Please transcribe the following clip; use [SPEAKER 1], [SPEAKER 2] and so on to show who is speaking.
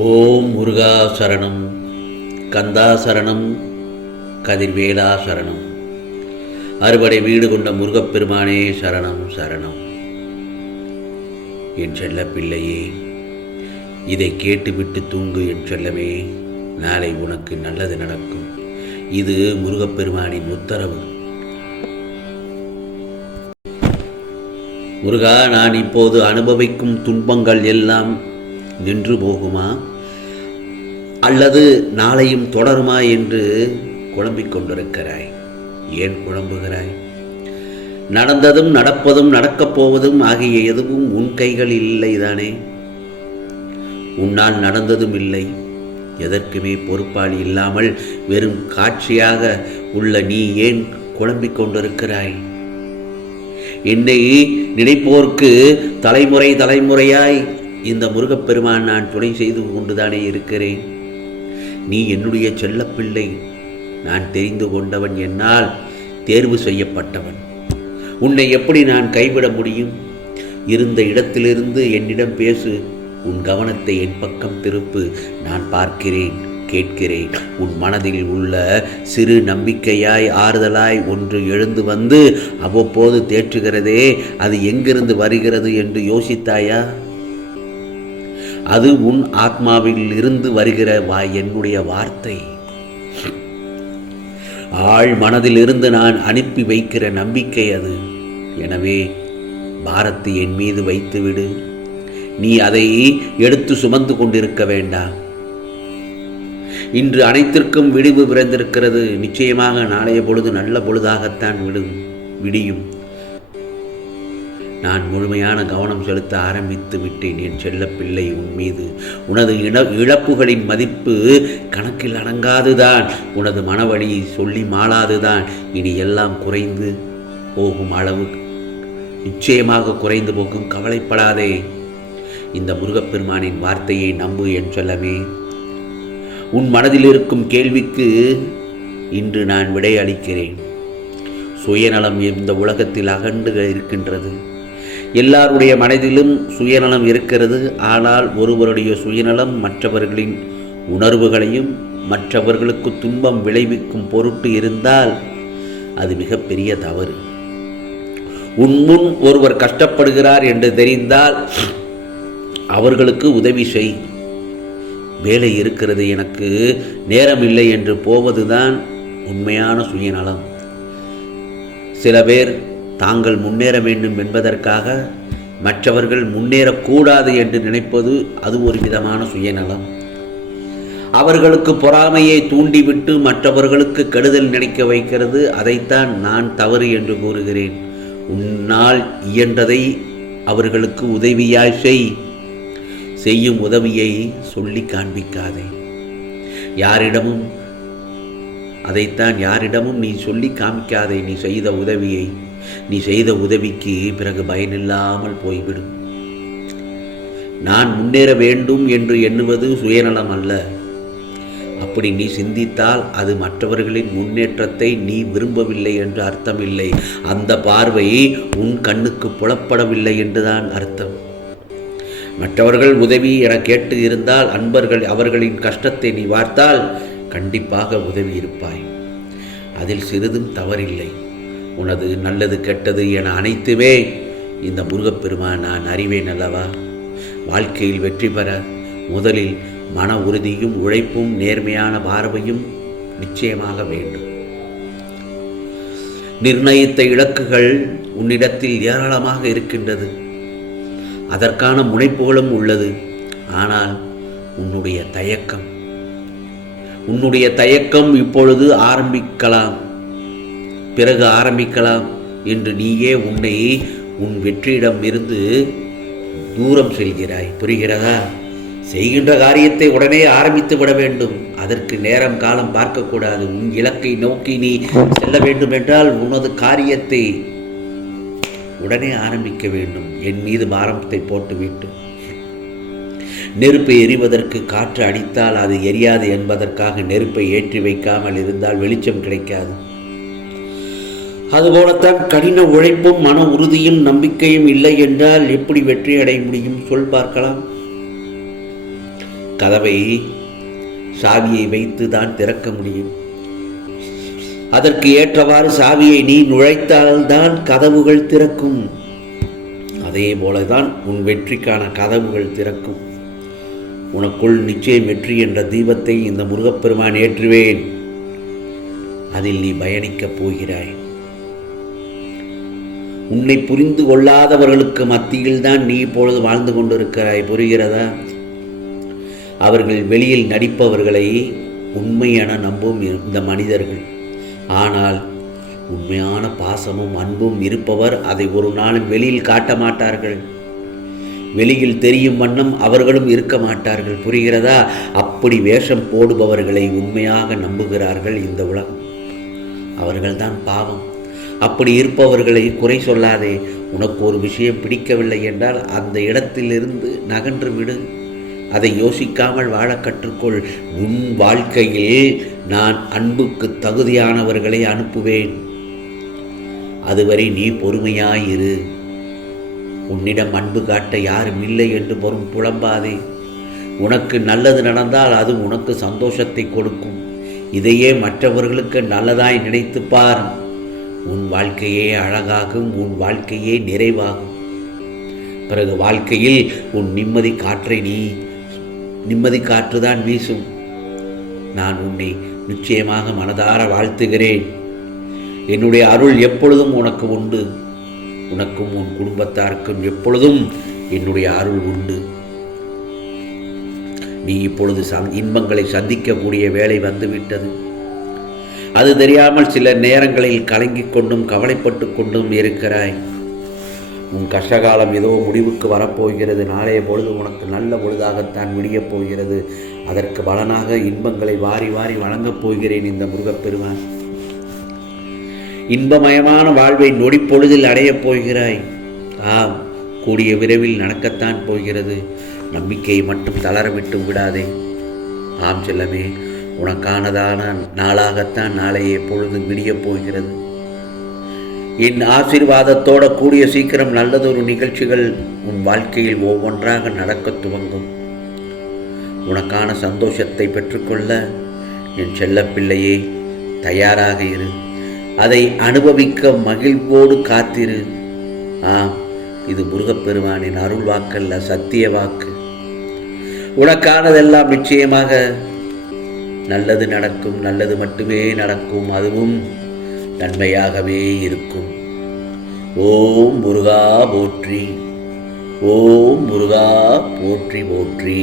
[SPEAKER 1] ஓம் முருகா சரணம் கந்தா சரணம் கதிர்வேலா சரணம் அறுபடை வீடு கொண்ட முருகப்பெருமானே சரணம் சரணம். என் செல்ல பிள்ளையே இதை கேட்டுவிட்டு தூங்கு என் செல்லமே. நாளை உனக்கு நல்லது நடக்கும். இது முருகப்பெருமானின் உத்தரவு. முருகா நான் இப்போது அனுபவிக்கும் துன்பங்கள் எல்லாம் நின்று போகுமா? அல்லது நாளையும் தொடருமா என்று குழம்பிக் கொண்டிருக்கிறாய். ஏன் குழம்புகிறாய்? நடந்ததும் நடப்பதும் நடக்கப் போவதும் ஆகிய எதுவும் உன் கைகளில் இல்லைதானே? உன்னால் நடந்ததும் இல்லை. எதற்குமே பொறுப்பாளி இல்லாமல் வெறும் காட்சியாக உள்ள நீ ஏன் குழம்பிக் கொண்டிருக்கிறாய்? என்னை நினைப்போர்க்கு தலைமுறை தலைமுறையாய் இந்த முருகப்பெருமான் நான் துணை செய்து கொண்டுதானே இருக்கிறேன். நீ என்னுடைய செல்லப்பிள்ளை. நான் தெரிந்து கொண்டவன் என்னால் தேர்வு செய்யப்பட்டவன். உன்னை எப்படி நான் கைவிட முடியும்? இருந்த இடத்திலிருந்து என்னிடம் பேசு. உன் கவனத்தை என் பக்கம் திருப்பு. நான் பார்க்கிறேன் கேட்கிறேன். உன் மனதில் உள்ள சிறு நம்பிக்கையாய் ஆறுதலாய் ஒன்று எழுந்து வந்து அவ்வப்போது தேற்றுகிறதே அது எங்கிருந்து வருகிறது என்று யோசித்தாயா? அது உன் ஆத்மாவில் இருந்து வருகிற வா என்னுடைய வார்த்தை. ஆழ் மனதிலிருந்து நான் அனுப்பி வைக்கிற நம்பிக்கை அது. எனவே பாரத்தை என் மீது வைத்துவிடு. நீ அதை எடுத்து சுமந்து கொண்டிருக்க வேண்டாம். இன்று அனைத்திற்கும் விடிவு பிறந்திருக்கிறது. நிச்சயமாக நாளைய பொழுது நல்ல பொழுதாகத்தான் விடும் விடியும். நான் முழுமையான கவனம் செலுத்த ஆரம்பித்து விட்டேன். என் செல்ல பிள்ளை உன் மீது உனது இழ இழப்புகளின் மதிப்பு கணக்கில் அடங்காதுதான். உனது மனவழியை சொல்லி மாளாதுதான். இனி எல்லாம் குறைந்து போகும் அளவு நிச்சயமாக குறைந்து போகும் கவலைப்படாதே. இந்த முருகப்பெருமானின் வார்த்தையை நம்பு என் சொல்லமே. உன் மனதில் இருக்கும் கேள்விக்கு இன்று நான் விடை அளிக்கிறேன். சுயநலம் இந்த உலகத்தில் அகண்டு இருக்கின்றது. எல்லாருடைய மனதிலும் சுயநலம் இருக்கிறது. ஆனால் ஒருவருடைய சுயநலம் மற்றவர்களின் உணர்வுகளையும் மற்றவர்களுக்கு துன்பம் விளைவிக்கும் பொருட்டு இருந்தால் அது மிகப்பெரிய தவறு. உன்முன் ஒருவர் கஷ்டப்படுகிறார் என்று தெரிந்தால் அவர்களுக்கு உதவி செய். வேலை இருக்கிறது எனக்கு நேரம் இல்லை என்று போவதுதான் உண்மையான சுயநலம். சில பேர் தாங்கள் முன்னேற வேண்டும் என்பதற்காக மற்றவர்கள் முன்னேறக்கூடாது என்று நினைப்பது அது ஒரு விதமான சுயநலம். அவர்களுக்கு பொறாமையை தூண்டிவிட்டு மற்றவர்களுக்கு கெடுதல் நினைக்க வைக்கிறது அதைத்தான் நான் தவறு என்று கூறுகிறேன். உன்னால் இயன்றதை அவர்களுக்கு உதவியாய் செய். செய்யும் உதவியை சொல்லி காண்பிக்காதே. யாரிடமும் அதைத்தான் யாரிடமும் நீ சொல்லி காமிக்காதே. நீ செய்த உதவியை நீ செய்த உதவிக்கு பிறகு பயனில்லாமல் போய்விடும். நான் முன்னேற வேண்டும் என்று எண்ணுவது சுயநலம் அல்ல. அப்படி நீ சிந்தித்தால் அது மற்றவர்களின் முன்னேற்றத்தை நீ விரும்பவில்லை என்று அர்த்தமில்லை. அந்த பார்வை உன் கண்ணுக்கு புலப்படவில்லை என்றுதான் அர்த்தம். மற்றவர்கள் உதவி என கேட்டு இருந்தால் அன்பர்கள் அவர்களின் கஷ்டத்தை நீ பார்த்தால் கண்டிப்பாக உதவி இருப்பாய் அதில் சிறிதும் தவறில்லை. உனது நல்லது கெட்டது என அனைத்துமே இந்த முருகப்பெருமான் நான் அறிவேன் அல்லவா? வாழ்க்கையில் வெற்றி பெற முதலில் மன உறுதியும் உழைப்பும் நேர்மையான பார்வையும் நிச்சயமாக வேண்டும். நிர்ணயித்த இலக்குகள் உன்னிடத்தில் ஏராளமாக இருக்கின்றது. அதற்கான முனைப்புகளும் உள்ளது. ஆனால் உன்னுடைய தயக்கம் உன்னுடைய தயக்கம் இப்பொழுது ஆரம்பிக்கலாம். பிறகு ஆரம்பிக்கலாம் என்று நீயே உன்னை உன் வெற்றியிடம் இருந்து தூரம் செல்கிறாய். புரிகிறதா? செய்கின்ற காரியத்தை உடனே ஆரம்பித்து விட வேண்டும். அதற்கு நேரம் காலம் பார்க்கக்கூடாது. உன் இலக்கை நோக்கி நீ செல்ல வேண்டும் என்றால் உனது காரியத்தை உடனே ஆரம்பிக்க வேண்டும். என் மீது பாரம்பத்தை போட்டுவிட்டு. நெருப்பை எரிவதற்கு காற்று அடித்தால் அது எரியாது என்பதற்காக நெருப்பை ஏற்றி வைக்காமல் இருந்தால் வெளிச்சம் கிடைக்காது. அதுபோலத்தான் கடின உழைப்பும் மன உறுதியும் நம்பிக்கையும் இல்லை என்றால் எப்படி வெற்றி அடைய முடியும்? சொல் பார்க்கலாம். கதவை சாவியை வைத்து தான் திறக்க முடியும். அதற்கு ஏற்றவாறு சாவியை நீ நுழைத்தால்தான் கதவுகள் திறக்கும். அதே போலதான் உன் வெற்றிக்கான கதவுகள் திறக்கும். உனக்குள் நிச்சயம் வெற்றி என்ற தீபத்தை இந்த முருகப்பெருமான் ஏற்றுவேன். அதில் நீ பயணிக்கப் போகிறாய். உன்னை புரிந்து கொள்ளாதவர்களுக்கு மத்தியில் தான் நீ இப்பொழுது வாழ்ந்து கொண்டிருக்கிறாய். புரிகிறதா? அவர்கள் வெளியில் நடிப்பவர்களை உண்மையான நம்பும் இந்த மனிதர்கள். ஆனால் உண்மையான பாசமும் அன்பும் இருப்பவர் அதை ஒரு நாளும் வெளியில் காட்ட மாட்டார்கள். வெளியில் தெரியும் வண்ணம் அவர்களும் இருக்க மாட்டார்கள். புரிகிறதா? அப்படி வேஷம் போடுபவர்களை உண்மையாக நம்புகிறார்கள் இந்த உலகம். அவர்கள்தான் பாவம். அப்படி இருப்பவர்களை குறை சொல்லாதே. உனக்கு ஒரு விஷயம் பிடிக்கவில்லை என்றால் அந்த இடத்திலிருந்து நகன்று விடு. அதை யோசிக்காமல் வாழ கற்றுக்கொள். உன் வாழ்க்கையில் நான் அன்புக்கு தகுதியானவர்களை அனுப்புவேன். அதுவரை நீ பொறுமையாயிரு. உன்னிடம் அன்பு காட்ட யாரும் இல்லை என்று பொறும் புலம்பாதே. உனக்கு நல்லது நடந்தால் அது உனக்கு சந்தோஷத்தை கொடுக்கும். இதையே மற்றவர்களுக்கு நல்லதாய் நினைத்துப் பார். உன் வாழ்க்கையே அழகாகும் உன் வாழ்க்கையே நிறைவாகும். பிறகு வாழ்க்கையில் உன் நிம்மதி காற்றை நீ நிம்மதி காற்று தான் வீசும். நான் உன்னை நிச்சயமாக மனதார வாழ்த்துகிறேன். என்னுடைய அருள் எப்பொழுதும் உனக்கு உண்டு. உனக்கும் உன் குடும்பத்தாருக்கும் எப்பொழுதும் என்னுடைய அருள் உண்டு. நீ இப்பொழுது சந் இன்பங்களை சந்திக்கக்கூடிய வேலை வந்துவிட்டது. அது தெரியாமல் சில நேரங்களில் கலங்கிக் கொண்டும் கவலைப்பட்டு கொண்டும் இருக்கிறாய். உன் கஷ்டகாலம் ஏதோ முடிவுக்கு வரப்போகிறது. நாளைய பொழுது உனக்கு நல்ல பொழுதாகத்தான் விடியப் போகிறது. அதற்கு பலனாக இன்பங்களை வாரி வாரி வழங்கப் போகிறேன் இந்த முருகப்பெருமான். இன்பமயமான வாழ்வை நொடிப்பொழுதில் அடையப் போகிறாய். ஆம் கூடிய விரைவில் நடக்கத்தான் போகிறது. நம்பிக்கையை மட்டும் தளரவிட்டு விடாதே. ஆம் செல்லமே உனக்கானதான நாளாகத்தான் நாளைய பொழுது விடியப் போகிறது. என் ஆசீர்வாதத்தோட கூடிய சீக்கிரம் நல்லதொரு நிகழ்ச்சிகள் உன் வாழ்க்கையில் ஒவ்வொன்றாக நடக்கத் துவங்கும். உனக்கான சந்தோஷத்தை பெற்றுக்கொள்ள என் செல்லப்பிள்ளையே தயாராக இரு. அதை அனுபவிக்க மகிழ்வோடு காத்திரு. ஆம் இது முருகப்பெருமானின் அருள் வாக்கல்ல சத்திய வாக்கு. உனக்கானதெல்லாம் நிச்சயமாக நல்லது நடக்கும் நல்லது மட்டுமே நடக்கும் அதுவும் நன்மையாகவே இருக்கும். ஓம் முருகா போற்றி ஓம் முருகா போற்றி போற்றி.